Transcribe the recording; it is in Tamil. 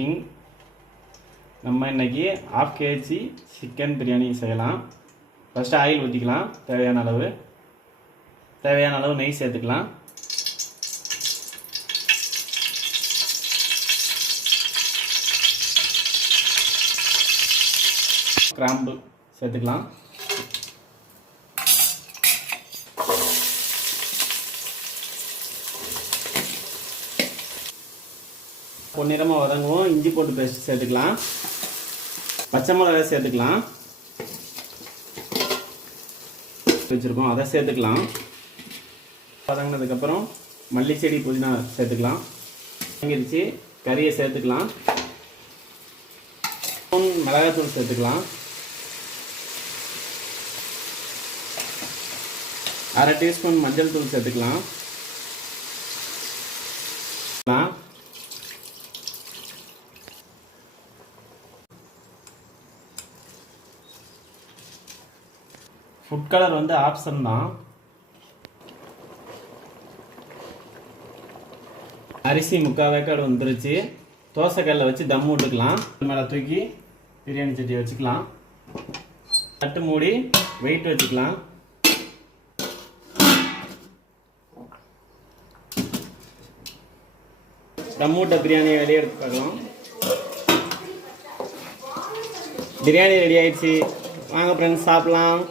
குக்கிங். நம்ம இன்றைக்கி 1/2 kg சிக்கன் பிரியாணி செய்யலாம். ஃபஸ்ட்டு ஆயில் ஊற்றிக்கலாம். தேவையான அளவு நெய் சேர்த்துக்கலாம். கிராம்பு சேர்த்துக்கலாம். பொன்னிறமாக வதங்குவோம். இஞ்சி போட்டு பேஸ்ட் சேர்த்துக்கலாம். பச்சை மிளகாய் சேர்த்துக்கலாம். வச்சுருக்கோம் அதை சேர்த்துக்கலாம். வதங்கினதுக்கப்புறம் மல்லி செடி புதினா சேர்த்துக்கலாம். வதங்கிடுச்சு. கறியை சேர்த்துக்கலாம். மிளகாய்த்தூள் சேர்த்துக்கலாம். 1/2 டீஸ்பூன் மஞ்சள் தூள் சேர்த்துக்கலாம். ஃபுட் கலர் வந்து ஆப்ஷன் தான். அரிசி 3/4 வேக்காடு வந்துருச்சு. தோசைக்கல்லை வச்சு தம் விட்டுக்கலாம். மேலே தூக்கி பிரியாணி சட்டியை வச்சுக்கலாம். தட்டு மூடி வெயிட் வச்சுக்கலாம். தம் விட்ட பிரியாணியை வெளியே எடுத்து பார்க்கலாம். பிரியாணி ரெடி ஆயிடுச்சு. வாங்க ஃப்ரெண்ட்ஸ் சாப்பிடலாம்.